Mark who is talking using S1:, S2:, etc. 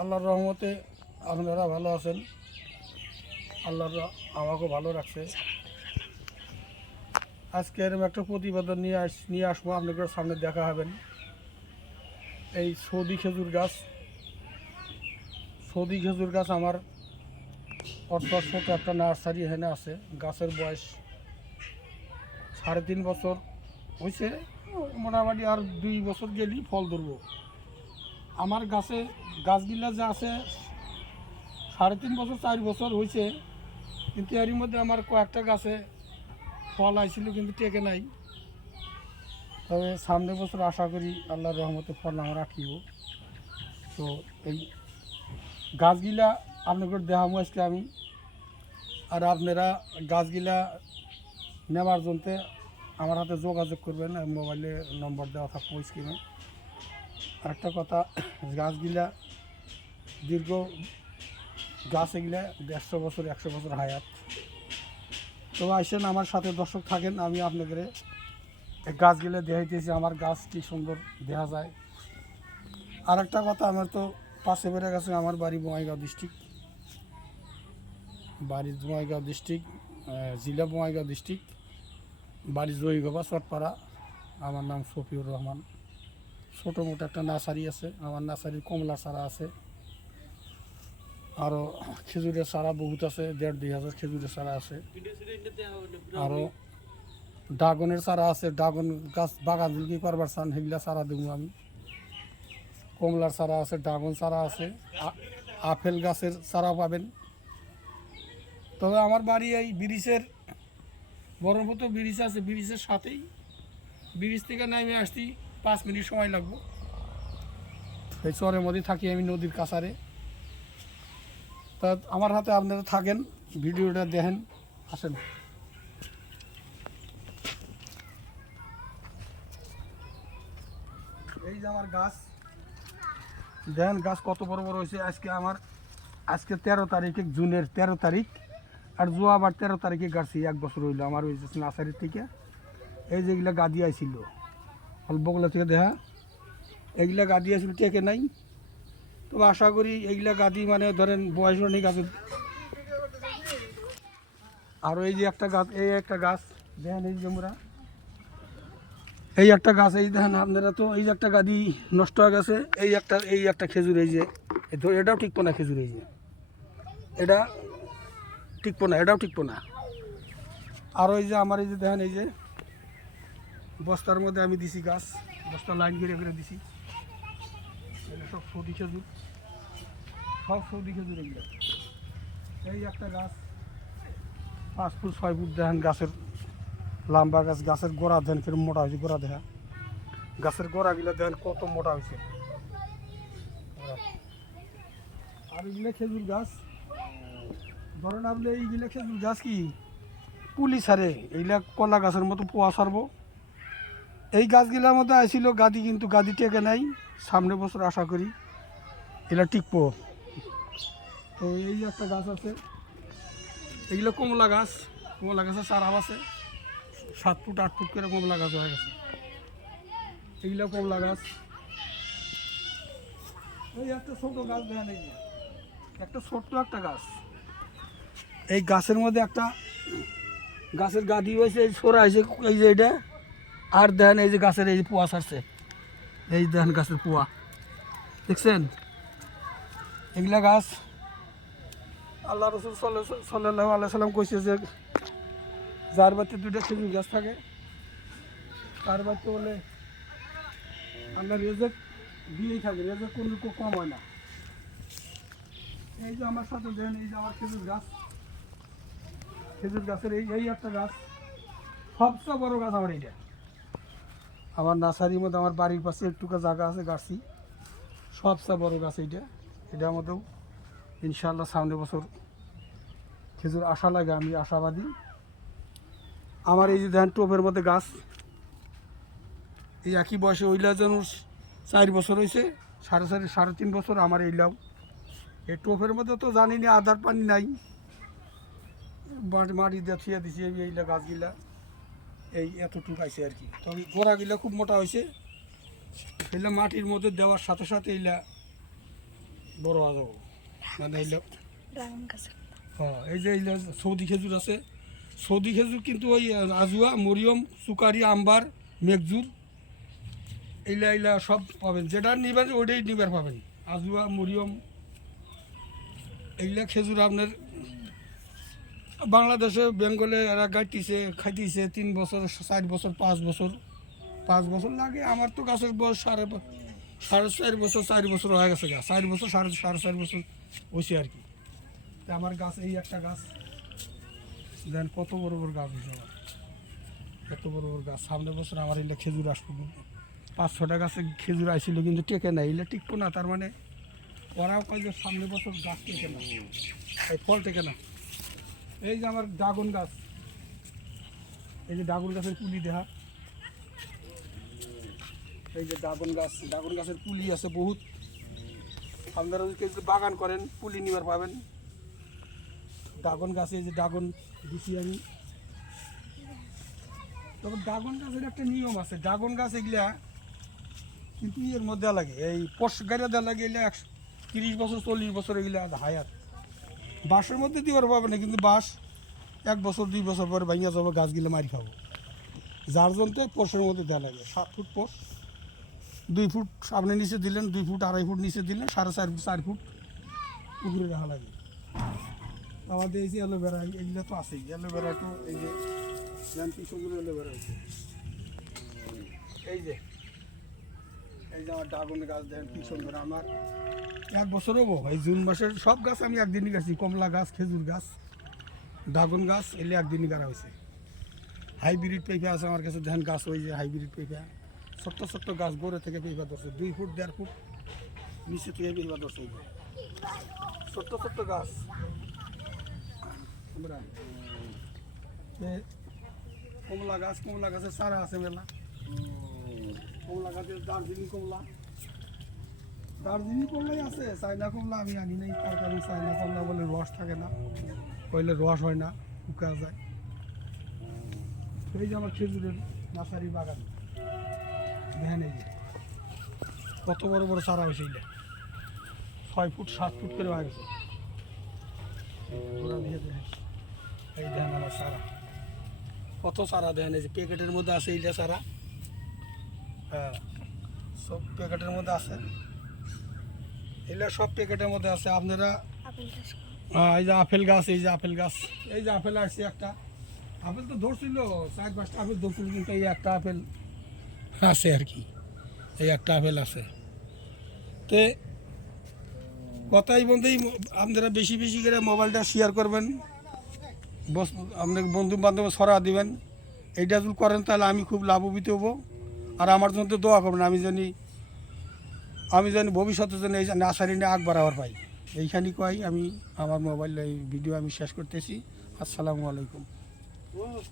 S1: আল্লাহর রহমতে আপনারা ভালো আছেন। আল্লাহর আমাকেও ভালো রাখছে। আজকে এরকম একটা প্রতিবেদন নিয়ে আস, নিয়ে আসব, আপনাদের সামনে দেখা হবেন। এই সৌদি খেজুর গাছ। সৌদি খেজুর গাছ আমার অর্থ একটা নার্সারি এখানে আছে। গাছের বয়স সাড়ে তিন বছর। হয়েছে মোটামুটি আর দুই বছর গেলেই ফল ধরবো। আমার গাছে গাছগুলা যা আছে, সাড়ে তিন বছর, চার বছর হয়েছে কিন্তু এরই মধ্যে আমার কয়েকটা গাছে ফল আইছিল, কিন্তু টেকে নাই। তবে সামনে বছর আশা করি আল্লাহর রহমতে ফল আমরা রাখিব। তো এই গাছগুলা আপনাদের দেখামো আজকে আমি। আর আপনারা গাছগুলা নেওয়ার জন্যে আমার হাতে যোগাযোগ করবেন মোবাইলে নম্বর দেওয়া থাকব স্ক্রিনে আরেকটা কথা, গাছগুলা দীর্ঘ গাছ এগুলা দেড়শো বছর, একশো বছর হায়াত। তো আসেন, আমার সাথে দর্শক থাকেন, আমি আপনাদের গাছগুলো দেখাইতেছি, আমার গাছ কি সুন্দর দেখা যায়। আর একটা কথা, আমার তো পাশে বেড়ে গেছে আমার বাড়ি বঙ্গাইগাঁও ডিস্ট্রিক্ট বাড়ি বঙ্গাইগাঁও ডিস্ট্রিক্ট জেলা বঙ্গাইগাঁও ডিস্ট্রিক্ট বাড়ি জয়গোবা চটপাড়া। আমার নাম শফিউর রহমান। ছোটো মোটো একটা নার্সারি আছে, আমার নার্সারির কমলা চারা আছে। আরও খেজুরের চারা বহুত আছে, দেড় দুই হাজার খেজুরের চারা আছে। আরও ড্রাগনের চারা আছে, ড্রাগন গাছ বাগান যদি করবার চান, সেগুলা চারা দেবো আমি। কমলার চারা আছে, ড্রাগন চারা আছে আপেল গাছের চারা পাবেন। তবে আমার বাড়ি এই ব্রিজের বরফত ব্রিজ আছে, ব্রিজের সাথেই। ব্রিজ থেকে নেমে আসতে পাঁচ মিনিট সময় লাগবো। এই চরের মধ্যে থাকি আমি নদীর কাছারে। তা আমার হাতে আপনারা থাকেন, ভিডিওটা দেখেন, আসেন। এই যে আমার গাছ, দেখেন গাছ কত বড় বড় হয়েছে। আজকে আমার, আজকে তেরো তারিখে, জুনের তেরো তারিখ, আর জো আবার তেরো তারিখে গাছছি এক বছর হইল আমার ওই নার্সারির থেকে। এই যেগুলা গাদি আইছিল। অল্পগুলো থেকে দেখা এইগুলা গাদি আসলে টেকে নাই। তো আশা করি এইগুলা গাদি মানে ধরেন বয়স অনেক আছে। আর এই যে একটা গাছ, এই একটা গাছ, দেখেন এই যে আমরা এই একটা গাছ, এই দেখেন আপনারা তো এই যে একটা গাদি নষ্ট হয়ে গেছে, এই একটা এই একটা খেজুর, এই যে এটাও টিকবো না খেজুর, এই যে। এটা টিকবো না এটাও টিকবো না আর ওই যে আমার এই যে দেখেন এই যে বস্তার মধ্যে আমি দিছি গাছ, বস্তা লাইন করে করে দিছি। সব সৌদি খেজুর। সব সৌদি খেজুর এগুলো। এই একটা গাছ, পাঁচ ফুট, ছয় ফুট দেখেন গাছের লম্বা গাছ, গাছের গোড়া দেন কিরম মোটা হয়েছে, গোড়া দেখা। গাছের গোড়াগুলো দেখেন কত মোটা হয়েছে। আর এগুলো খেজুর গাছ। ধরেন আপনি এইগুলো খেজুর গাছ কি? পুলি সারে এইগুলা কলা গাছের মতো পোয়া সারবো। এই গাছগুলোর মধ্যে আসছিল গাদি কিন্তু গাদি টেকে নাই। সামনে বছর আশা করি এগুলো টিকবো। তো এই একটা গাছ আছে। এগুলো কমলা গাছ। কমলা গাছের চারা আছে। সাত ফুট, আট ফুট করে কমলা গাছ হয়ে গেছে। এগুলো কমলা গাছ। এই একটা ছোট গাছ দেখা নেই একটা ছোট্ট একটা গাছ। এই গাছের মধ্যে একটা গাছের গাদি হয়েছে, এই সরা হয়েছে, এই যে এটা। আর দেখেন এই যে গাছের এই পোয়া ছাড়ছে। এই দেখেন গাছের পোয়া। দেখছেন? এগুলা গাছ আল্লাহ রসুল সাল্লাহ আল্লাহ সাল্লাম কইছে যে, যার বাড়িতে দুইটা খেজুর গাছ থাকে, তার বাড়িতে বলে আল্লাহ রেজেক দিয়েই থাকে, রেজেক কোনো কম হয় না। এই যে আমার সাথে দেন এই যে আমার খেজুর গাছ, খেজুর গাছের এই এই একটা গাছ, সবচেয়ে বড় গাছ আমার এইটা। আমার নার্সারির মধ্যে আমার বাড়ির পাশে একটুকা জায়গা আছে গাছি। সবচেয়ে বড় গাছ এইটা। এটার মধ্যেও ইনশাল্লাহ সামনে বছর খেজুর আশা লাগে, আমি আশাবাদী। আমার এই যে ধান টোপের মধ্যে গাছ, এই একই বয়সে ওইলা যেন চার বছর হয়েছে সাড়ে চারি, সাড়ে তিন বছর আমার এইলাও এই টোপের মধ্যে তো জানি না আধার পানি নাই। মাটি- দিয়ে দিছি এই এইলা গাছগুলা। এই এতটুকু আইছে আর কি। তবে গোড়াগুলা খুব মোটা হয়েছে। এগুলা মাটির মধ্যে দেওয়ার সাথে সাথে এইলা বড় হওয়া যাব। মানে এইলো হ্যাঁ এই যে এইলো সৌদি খেজুর আছে। সৌদি খেজুর কিন্তু ওই আজুয়া মরিয়ম সুকারি আম্বার মেঘজুর এইলা এইলা সব পাবেন। যেটা নিবেন ওইটাই নিবার পাবেন। আজুয়া মরিয়ম এইলা খেজুর আপনার বাংলাদেশে বেঙ্গলে এরা গাইতেছে, খাইতেছে তিন বছর, চার বছর, পাঁচ বছর। পাঁচ বছর লাগে, আমার তো গাছের বয়স সাড়ে সাড়ে চার বছর চার বছর হয়ে গেছে গাছ চার বছর, সাড়ে সাড়ে চার বছর হয়েছে আর কি। আমার গাছ, এই একটা গাছ। দেন কত বড় বড় গাছ হয়েছে আমার। কত বড় বড় গাছ। সামনে বছর আমার এলে খেজুর আসব। পাঁচ ছটা গাছে খেজুর আসছিল কিন্তু টেকে না এলে টিকবো না, তার মানে ওরাও কয় যে সামনে বছর গাছ টেকে না। এই ফল টেকে না। এই যে আমার ড্রাগন গাছ। এই যে ড্রাগন গাছের পুলি দেহা এই যে ড্রাগন গাছ, ড্রাগন গাছের পুলি আছে বহুত। আপনারা যদি বাগান করেন, পুলি নিবার পাবেন। ড্রাগন গাছে যে ড্রাগন দিছি আমি। তবে ড্রাগন গাছের একটা নিয়ম আছে। ড্রাগন গাছ এগুলা কিন্তু এর মধ্যে লাগে। এই পোষ গাড়ি দেওয়া লাগে, এগুলা একশো তিরিশ বছর, চল্লিশ বছর এগুলা হায়াত। বাঁশের মধ্যে দিবার পাবে না, কিন্তু বাঁশ এক বছর, দুই বছর পরে ভাঙিয়া যাবে, গাছগুলো মারি খাব। যার জন্য পোষের মধ্যে দেওয়া লাগে, সাত ফুট পোষ, দুই ফুট সামনে নিচে দিলেন, দুই ফুট, আড়াই ফুট নিচে দিলেন, সাড়ে চার চার ফুট উপরে রাখা লাগে। আমাদের এই যে অ্যালোভেরা, এগুলো তো আছেই, অ্যালোভেরা তো এই যে জান কি সুন্দর অ্যালোভেরা হয়েছে এই যে এই যে আমার ড্রাগন গাছ দেন কি সুন্দর আমার এক বছর হব। এই জুন মাসের সব গাছ আমি একদিনই গেছি, কমলা গাছ, খেজুর গাছ, ড্রাগন গাছ, এলে একদিনই গাড়া হয়েছে। হাইব্রিড পেঁপে আছে আমার কাছে, ধান গাছ যে হাইব্রিড পেঁপে। ছোট্ট ছোট্ট গাছ গোড়ে থেকে পেঁপা ধরছে, দুই ফুট, দেড় ফুট নিচে থেকে পেঁপা ধরছে। ছোট্ট ছোট্ট গাছ। আমরা কমলা গাছ, কমলা গাছের সারা আছে মেলা। কমলা গাছের দার্জিলিং কমলা। দার্জিলিং কমলাই আছে, চাইনা কমলা আমি আনি নাই, তার কারণ চাইনা কমলা বলে রস থাকে না, কইলে রস হয় না, শুকা যায়। এই যে আমার খেজুরের নার্সারি বাগান, দেখেন এই কত বড় বড় চারা হয়েছে এইটা। ছয় ফুট, সাত ফুট করে হয়ে গেছে। এই দেখেন আমার চারা। কত চারা দেখেন, এই প্যাকেটের মধ্যে আছে এইটা চারা। হ্যাঁ সব প্যাকেটের মধ্যে আছে। এগুলো সব প্যাকেটের মধ্যে আছে। আপনারা
S2: আপেল
S1: হ্যাঁ, এই যে আপেল গাছ এই যে আপেল গাছ। এই যে আপেল আসছে একটা। আপেল তো ধরছিল চার পাঁচটা আপেল ধরছিল কিন্তু এই একটা আপেল আছে আর কি। এই একটা আপেল আছে। তে কথাই বন্ধুই আপনারা বেশি বেশি করে মোবাইলটা শেয়ার করবেন। বস আপনাকে বন্ধু বান্ধব ছড়া দিবেন। এইটা যদি করেন তাহলে আমি খুব লাভবিত হব। আর আমার জন্য তো দোয়া করবেন আমি জানি আমি যেন ভবিষ্যতে যেন এই নার্সারি নিয়ে আগ পাই। এইখানে কয় আমি আমার মোবাইল ভিডিও আমি শেষ করতেছি। আসসালামু আলাইকুম।